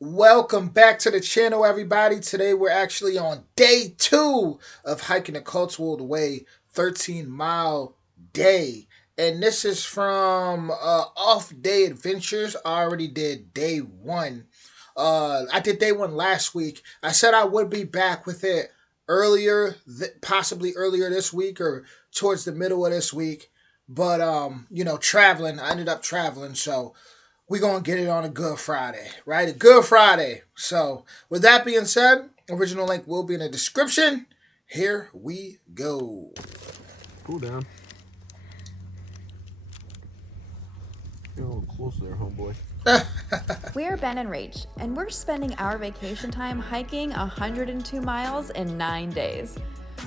Welcome back to the channel, everybody. Today we're actually on day 2 of hiking the Cotswold Way, 13-mile day. And this is from Off Day Adventures. I already did day 1. I did day 1 last week. I said I would be back with it earlier, possibly earlier this week or towards the middle of this week. But, traveling. I ended up traveling, so we're going to get it on a Good Friday, right? A Good Friday. So, with that being said, original link will be in the description. Here we go. Cool down. Get a little closer there, homeboy. We're Ben and Rach, and we're spending our vacation time hiking 102 miles in 9 days.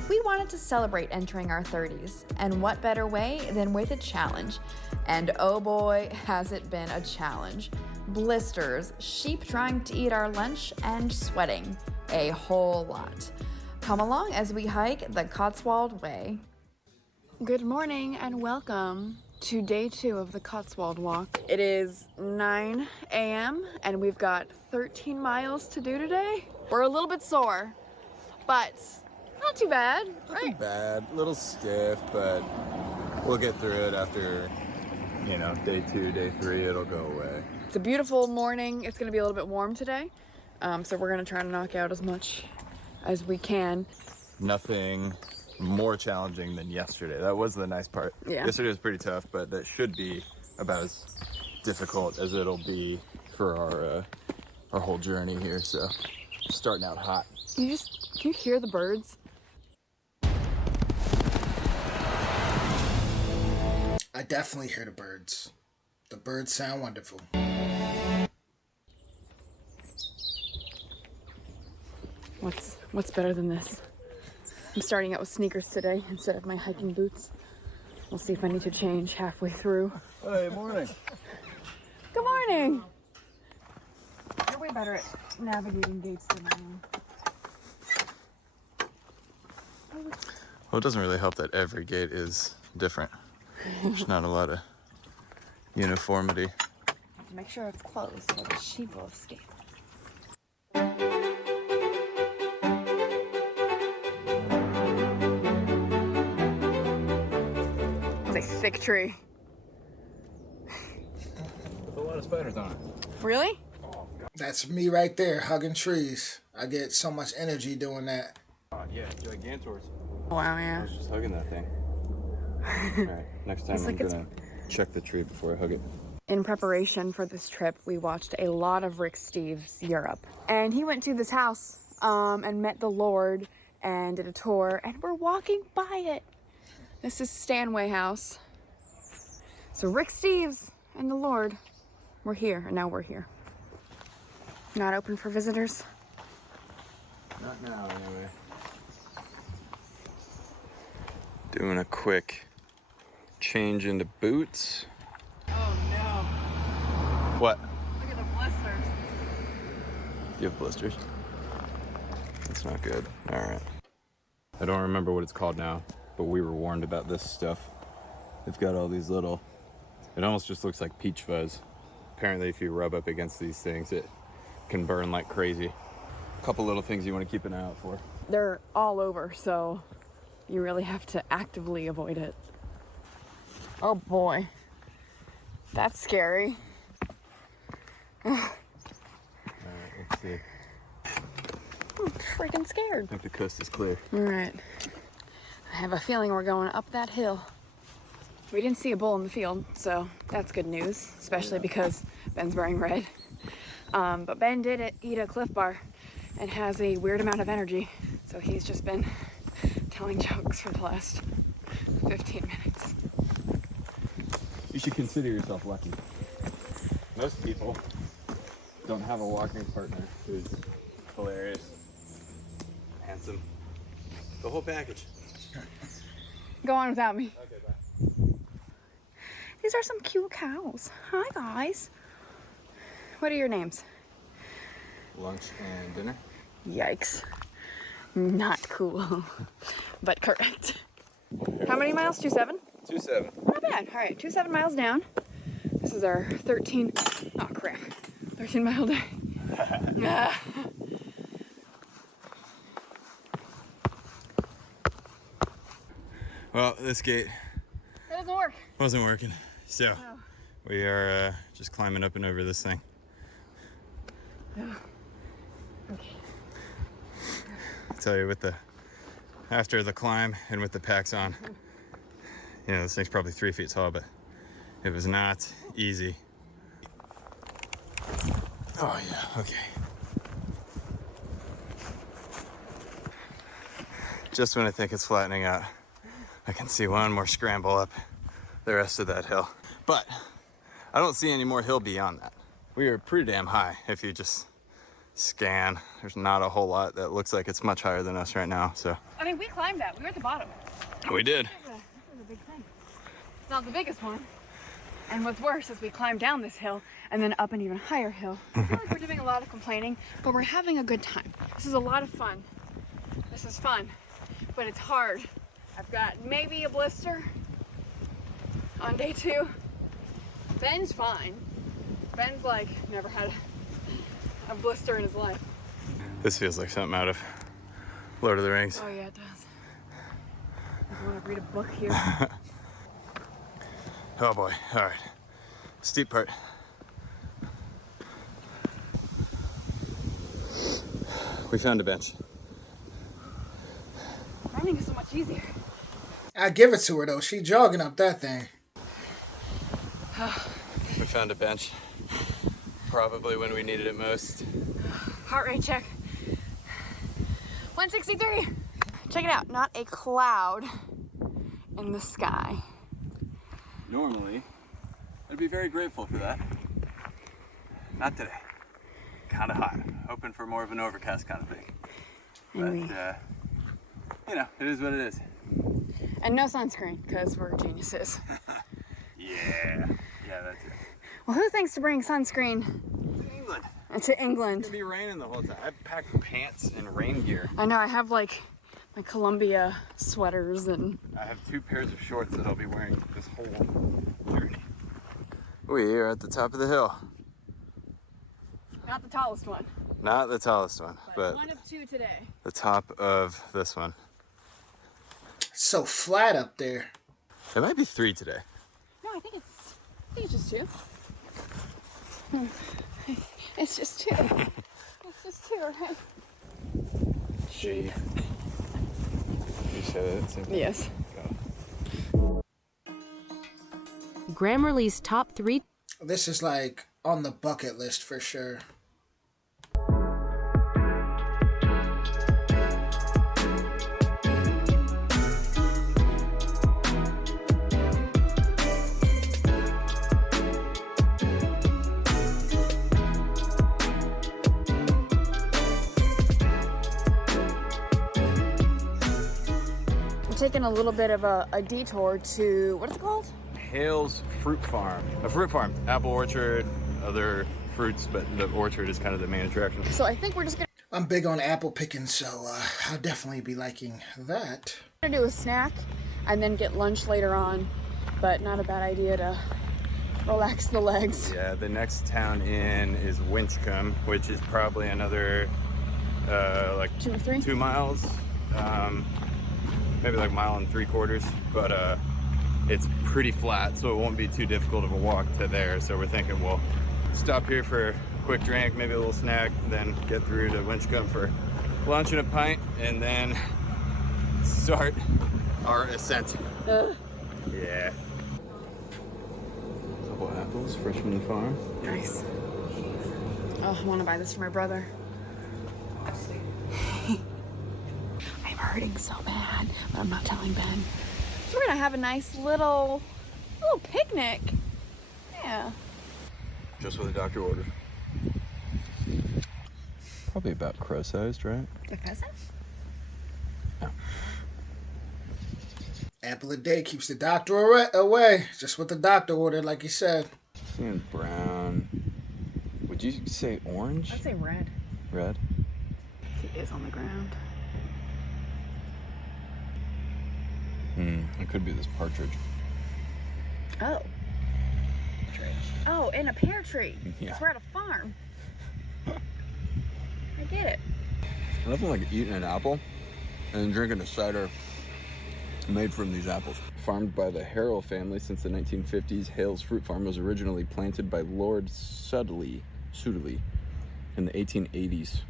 We wanted to celebrate entering our 30s, and what better way than with a challenge? And oh boy, has it been a challenge. Blisters, sheep trying to eat our lunch, and sweating. A whole lot. Come along as we hike the Cotswold Way. Good morning and welcome to day 2 of the Cotswold walk. It is 9 a.m. and we've got 13 miles to do today. We're a little bit sore, but not too bad, right? Not too bad, a little stiff, but we'll get through it after, day 2, day 3, it'll go away. It's a beautiful morning. It's gonna be a little bit warm today. So we're gonna try to knock out as much as we can. Nothing more challenging than yesterday. That was the nice part. Yeah. Yesterday was pretty tough, but that should be about as difficult as it'll be for our whole journey here. So starting out hot. Can you hear the birds? I definitely hear the birds. The birds sound wonderful. What's better than this? I'm starting out with sneakers today instead of my hiking boots. We'll see if I need to change halfway through. Hey, morning. Good morning! You're way better at navigating gates than I am. Well, it doesn't really help that every gate is different. There's not a lot of uniformity. Make sure it's closed or the sheep will escape. It's a thick tree. With a lot of spiders on it. Really? That's me right there, hugging trees. I get so much energy doing that. Yeah, gigantors. Wow, I yeah. was just hugging that thing. Alright, next time I'm gonna check the tree before I hug it. In preparation for this trip, we watched a lot of Rick Steves' Europe. And he went to this house and met the Lord and did a tour, and we're walking by it. This is Stanway House. So Rick Steves and the Lord were here, and now we're here. Not open for visitors? Not now, anyway. Doing a quick change into boots. Oh no. What? Look at the blisters. Do you have blisters? That's not good. Alright. I don't remember what it's called now, but we were warned about this stuff. It's got all these little, it almost just looks like peach fuzz. Apparently if you rub up against these things, it can burn like crazy. A couple little things you want to keep an eye out for. They're all over, so you really have to actively avoid it. Oh boy. That's scary. Alright, let's see. I'm freaking scared. I think the coast is clear. All right. I have a feeling we're going up that hill. We didn't see a bull in the field, so that's good news, especially because Ben's wearing red. But Ben did eat a Cliff Bar and has a weird amount of energy, so he's just been telling jokes for the last 15 minutes. You should consider yourself lucky. Most people don't have a walking partner who's hilarious, handsome, the whole package. Go on without me. Okay, bye. These are some cute cows. Hi, guys. What are your names? Lunch and dinner. Yikes. Not cool, but correct. How many miles? 2.7? 2.7. Not bad. All right, 2.7 miles down. This is our 13 mile day. Well, this gate It doesn't work. wasn't working, so we are just climbing up and over this thing. Okay. I'll tell you, after the climb and with the packs on, you know, this thing's probably 3 feet tall, but it was not easy. Oh yeah, okay. Just when I think it's flattening out, I can see one more scramble up the rest of that hill. But I don't see any more hill beyond that. We are pretty damn high if you just scan. There's not a whole lot that looks like it's much higher than us right now, so. I mean, we climbed that. We were at the bottom. We did. This is a big thing. It's not the biggest one. And what's worse is we climbed down this hill and then up an even higher hill. I feel like we're doing a lot of complaining, but we're having a good time. This is a lot of fun. This is fun, but it's hard. I've got maybe a blister on day 2. Ben's fine. Ben's like never had a blister in his life. This feels like something out of Lord of the Rings. Oh yeah, it does. I want to read a book here. Oh boy, all right. Steep part. We found a bench. Running is so much easier. I give it to her though. She jogging up that thing. We found a bench. Probably when we needed it most. Heart rate check. 163. Check it out. Not a cloud in the sky. Normally, I'd be very grateful for that. Not today. Kind of hot. Hoping for more of an overcast kind of thing. But, you know, it is what it is. And no sunscreen, because we're geniuses. Yeah, that's it. Well, who thinks to bring sunscreen England. to England? It's gonna be raining the whole time. I packed pants and rain gear. I know, I have like my Columbia sweaters and... I have 2 pairs of shorts that I'll be wearing this whole journey. We are at the top of the hill. Not the tallest one. Not the tallest one, but one of 2 today. the top of this one. It's so flat up there. It might be 3 today. No, I think it's just 2. It's just 2. It's just 2, right? She. You said it. Yes. Grammarly's top 3 This is like on the bucket list for sure. Taking a little bit of a detour to, what is it called? Hayles Fruit Farm. A fruit farm. Apple orchard, other fruits, but the orchard is kind of the main attraction. So I think we're just I'm big on apple picking, so I'll definitely be liking that. gonna do a snack and then get lunch later on, but not a bad idea to relax the legs. Yeah, the next town in is Winchcombe, which is probably another like 2 or 3? 2 miles. Maybe like 1.75 miles, but it's pretty flat, so it won't be too difficult of a walk to there. So we're thinking we'll stop here for a quick drink, maybe a little snack, then get through to Winchcombe for lunch and a pint, and then start our ascent. Yeah. Couple apples, fresh from the farm. Nice. Oh, I want to buy this for my brother. I'm hurting so bad, but I'm not telling Ben. So we're gonna have a nice little picnic. Yeah. Just what the doctor ordered. Probably about crow-sized, right? The pheasant? Yeah. Apple a day keeps the doctor away. Just what the doctor ordered, like you said. Seeing brown. Would you say orange? I'd say red. Red? He is on the ground. It could be this partridge. Oh. Oh, in a pear tree. Yeah. We're at a farm. Nothing like eating an apple and drinking a cider made from these apples. Farmed by the Harrell family since the 1950s, Hayles fruit farm was originally planted by Lord Sudley in the 1880s.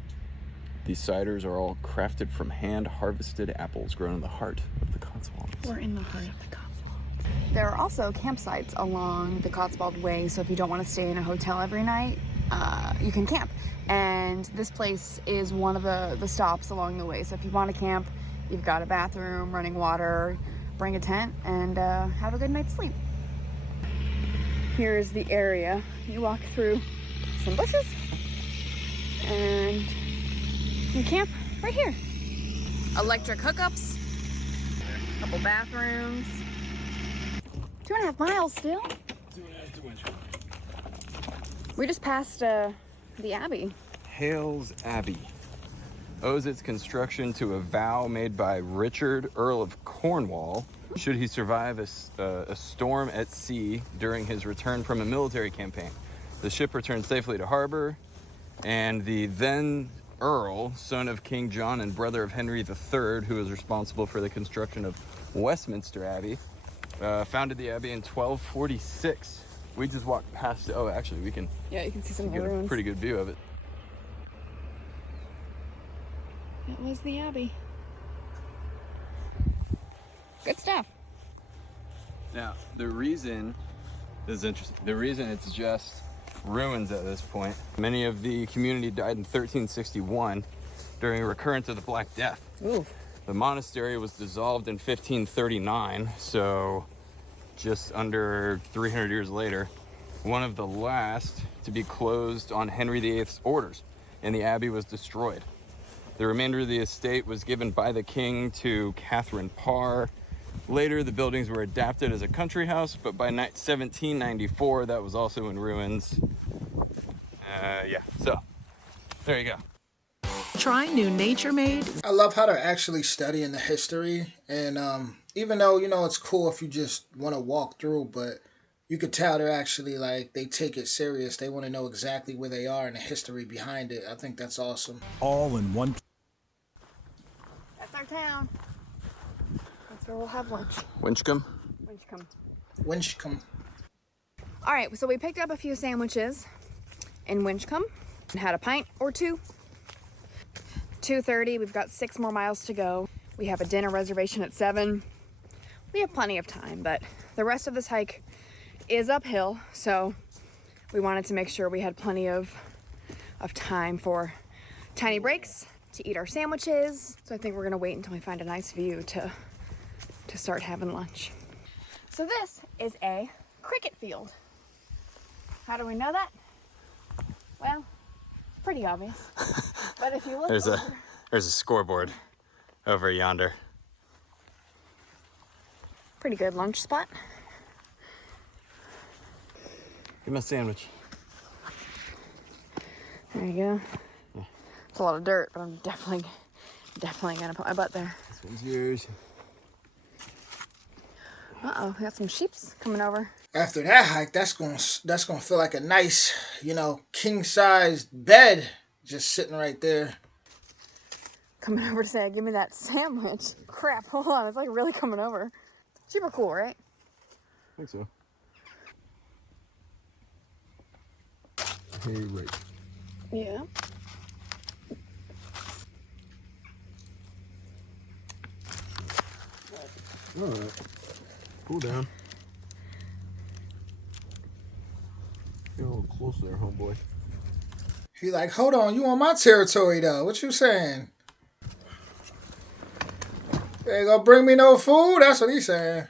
These ciders are all crafted from hand-harvested apples grown in the heart of the Cotswolds. We're in the heart of the Cotswolds. There are also campsites along the Cotswold Way, so if you don't want to stay in a hotel every night, you can camp. And this place is one of the stops along the way. So if you want to camp, you've got a bathroom, running water, bring a tent, and have a good night's sleep. Here's the area. You walk through some bushes, and you camp right here. Electric hookups, couple bathrooms. 2.5 miles still. 2.5 miles. We just passed the Abbey. Hayles Abbey owes its construction to a vow made by Richard, Earl of Cornwall, should he survive a storm at sea during his return from a military campaign. The ship returned safely to harbor, and the then Earl, son of King John and brother of Henry III, who was responsible for the construction of Westminster Abbey, founded the Abbey in 1246. We just walked past it. Oh, actually, we can Yeah, you can see some of the get a ruins. pretty good view of it. That was the Abbey. Good stuff. Now, the reason, this is interesting, the reason it's just ruins at this point, many of the community died in 1361 during a recurrence of the Black Death. Ooh. The monastery was dissolved in 1539, so just under 300 years later, one of the last to be closed on Henry VIII's orders, and the abbey was destroyed. The remainder of the estate was given by the king to Catherine Parr. Later, the buildings were adapted as a country house, but by 1794, that was also in ruins. Yeah, so there you go. Try new Nature Made. I love how they're actually studying the history, and even though it's cool if you just want to walk through, but you could tell they're actually like they take it serious. They want to know exactly where they are and the history behind it. I think that's awesome. All in one. That's our town. That's where we'll have lunch. Winchcombe? Winchcombe. All right, so we picked up a few sandwiches in Winchcombe and had a pint or two. 2:30, we've got 6 more miles to go. We have a dinner reservation at 7. We have plenty of time, but the rest of this hike is uphill, so we wanted to make sure we had plenty of time for tiny breaks to eat our sandwiches. So I think we're gonna wait until we find a nice view to start having lunch. So this is a cricket field. How do we know that? Well, pretty obvious. But if you look There's a scoreboard over yonder. pretty good lunch spot. Give me a sandwich. There you go. Yeah. It's a lot of dirt, but I'm definitely gonna put my butt there. This one's yours. Uh-oh, we got some sheeps coming over. After that hike, that's gonna feel like a nice, king-sized bed just sitting right there. Coming over to say, give me that sandwich. Crap, hold on, it's like really coming over. Sheep are cool, right? I think so. Hey, right. Yeah. All right. Cool down. Get a little close there, homeboy. He like, hold on, you on my territory though. What you saying? You ain't gonna bring me no food? That's what he's saying.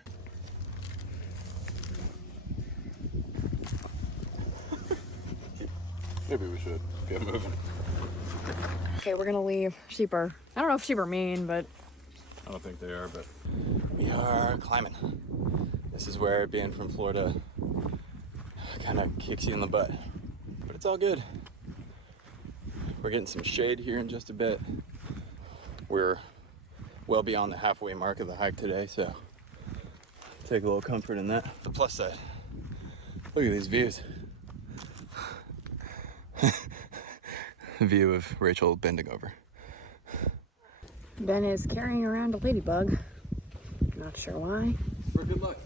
Maybe we should get moving. Okay, we're gonna leave. Sheep are, I don't know if sheep are mean, but I don't think they are, but we are climbing. This is where being from Florida kind of kicks you in the butt, but it's all good. We're getting some shade here in just a bit. We're well beyond the halfway mark of the hike today, so take a little comfort in that. The plus side, look at these views. View of Rachel bending over. Ben is carrying around a ladybug. Not sure why. For good luck.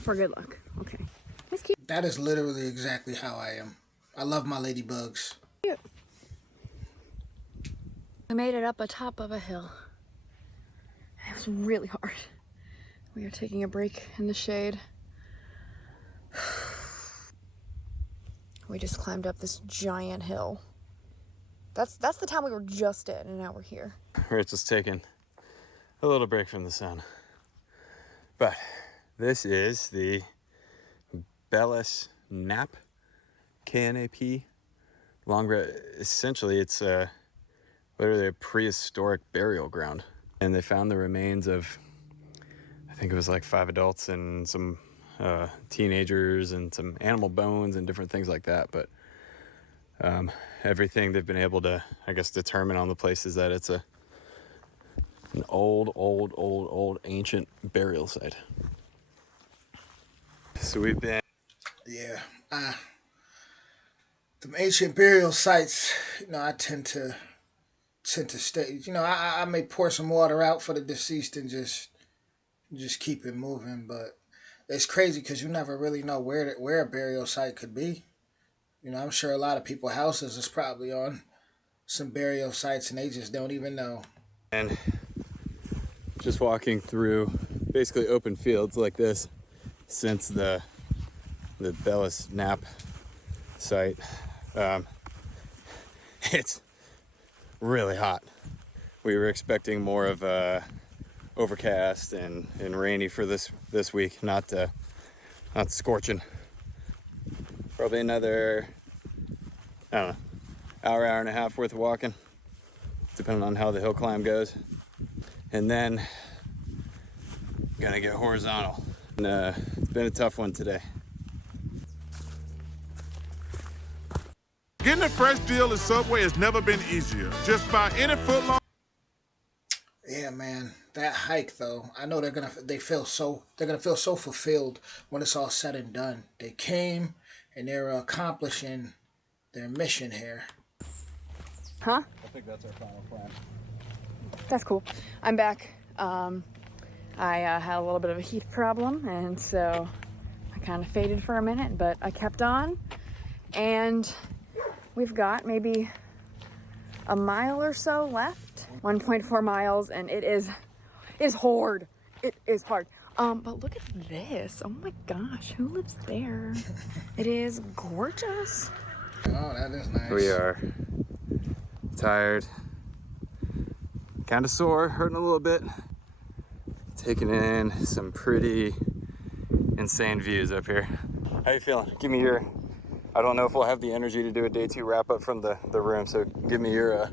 For good luck. Okay. That's cute. That is literally exactly how I am. I love my ladybugs. Cute. We made it up atop of a hill. It was really hard. We are taking a break in the shade. We just climbed up this giant hill. That's the town we were just in, and now we're here. We're just taking a little break from the sun. But this is the Bellis Nap, KNAP. Essentially, it's literally a prehistoric burial ground. And they found the remains of, I think it was like 5 adults and some teenagers and some animal bones and different things like that. But everything they've been able to, I guess, determine on the place is that it's an old ancient burial site. So we've been... Yeah. The ancient burial sites, I tend to stay. I may pour some water out for the deceased and just keep it moving, but it's crazy because you never really know where a burial site could be. I'm sure a lot of people's houses is probably on some burial sites and they just don't even know. And just walking through basically open fields like this since the Bellis Nap site, it's really hot. We were expecting more of a overcast and rainy for this week, not scorching. Probably another, I don't know, hour and a half worth of walking, depending on how the hill climb goes. And then gonna get horizontal. And it's been a tough one today. Getting a fresh deal at Subway has never been easier. Just buy any footlong. Yeah, man, that hike though. I know they're gonna feel so fulfilled when it's all said and done. They came and they're accomplishing their mission here. Huh? I think that's our final plan. That's cool. I'm back. I had a little bit of a heat problem, and so I kind of faded for a minute, but I kept on. And we've got maybe a mile or so left. 1.4 miles, and it is hard. It is hard. But look at this. Oh my gosh, who lives there? It is gorgeous. Oh, that is nice. We are tired, kind of sore, hurting a little bit. Taking in some pretty insane views up here. How you feeling? Give me your, I don't know if we'll have the energy to do a day 2 wrap up from the room, so give me your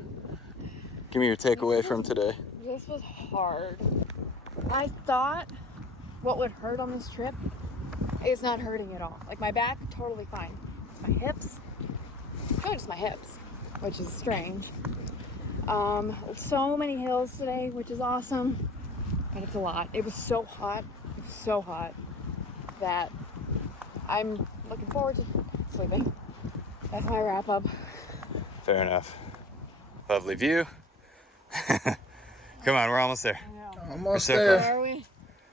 takeaway from today. This was hard. I thought what would hurt on this trip is not hurting at all. Like my back, totally fine. It's my hips. Probably just my hips, which is strange. So many hills today, which is awesome, but it's a lot. It was so hot that I'm looking forward to sleeping. That's my wrap up. Fair enough. Lovely view. Come on, we're almost there. Almost so there. Where are we?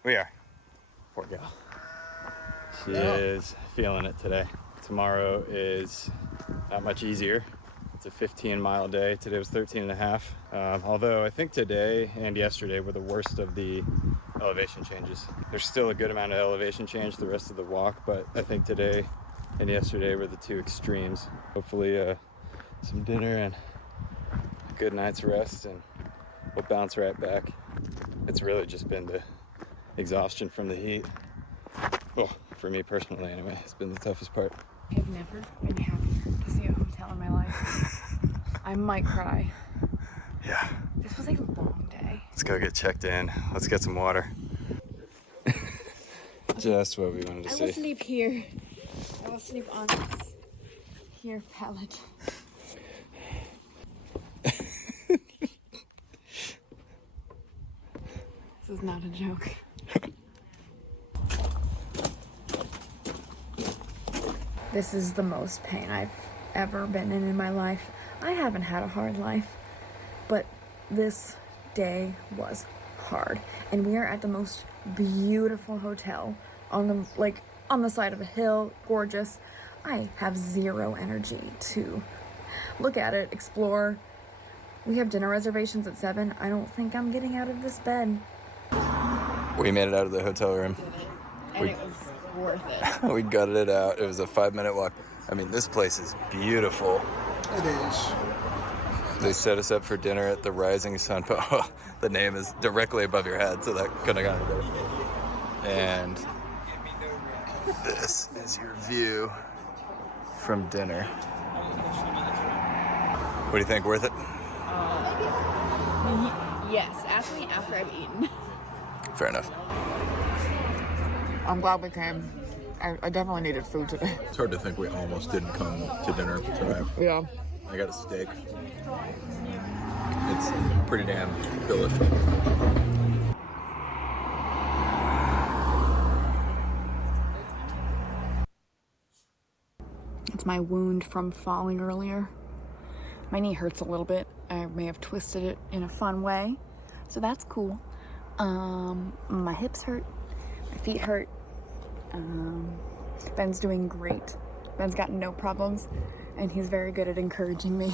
We are. Poor gal. She is feeling it today. Tomorrow is not much easier. It's a 15-mile day. Today was 13 and a half. Although I think today and yesterday were the worst of the elevation changes. There's still a good amount of elevation change the rest of the walk, but I think today and yesterday were the 2 extremes. Hopefully some dinner and a good night's rest, and we'll bounce right back. It's really just been the exhaustion from the heat. Well, for me personally anyway, it's been the toughest part. I've never been happier to see a hotel in my life. I might cry. Yeah. This was a long day. Let's go get checked in. Let's get some water. Just what we wanted to I see. will sleep here. I will sleep on this here pallet. This is not a joke. This is the most pain I've ever been in my life. I haven't had a hard life, but this day was hard, and we are at the most beautiful hotel on the side of a hill, gorgeous. I have zero energy to look at it, explore. We have dinner reservations at 7. I don't think I'm getting out of this bed. We made it out of the hotel room. And it was worth it. We gutted it out. It was a 5-minute walk. I mean, this place is beautiful. It is. They set us up for dinner at the Rising Sun. Oh, the name is directly above your head, so that couldn't have gone better. And this is your view from dinner. What do you think? Worth it? Yes, ask me after I've eaten. Fair enough. I'm glad we came. I definitely needed food today. It's hard to think we almost didn't come to dinner tonight. Yeah. I got a steak. It's pretty damn delicious. It's my wound from falling earlier. My knee hurts a little bit. I may have twisted it in a fun way, so that's cool. My hips hurt, my feet hurt. Ben's doing great. Ben's got no problems, and he's very good at encouraging me.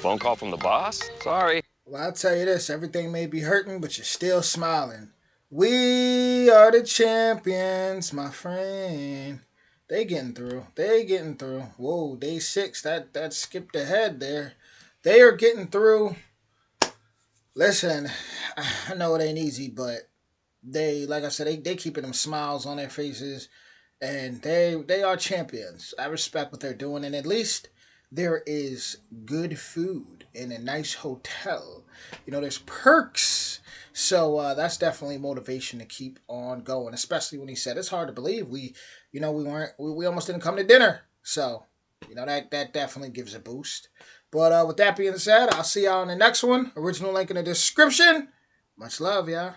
Phone call from the boss? Sorry. Well, I'll tell you this, everything may be hurting, but you're still smiling. We are the champions, my friend. They getting through. They getting through. Whoa, day 6, that skipped ahead there. They are getting through. Listen, I know it ain't easy, but they, like I said, they keeping them smiles on their faces, and they are champions. I respect what they're doing, and at least there is good food in a nice hotel. You know, there's perks. So that's definitely motivation to keep on going, especially when he said it's hard to believe we almost didn't come to dinner. So, that definitely gives a boost. But with that being said, I'll see y'all in the next one. Original link in the description. Much love, y'all.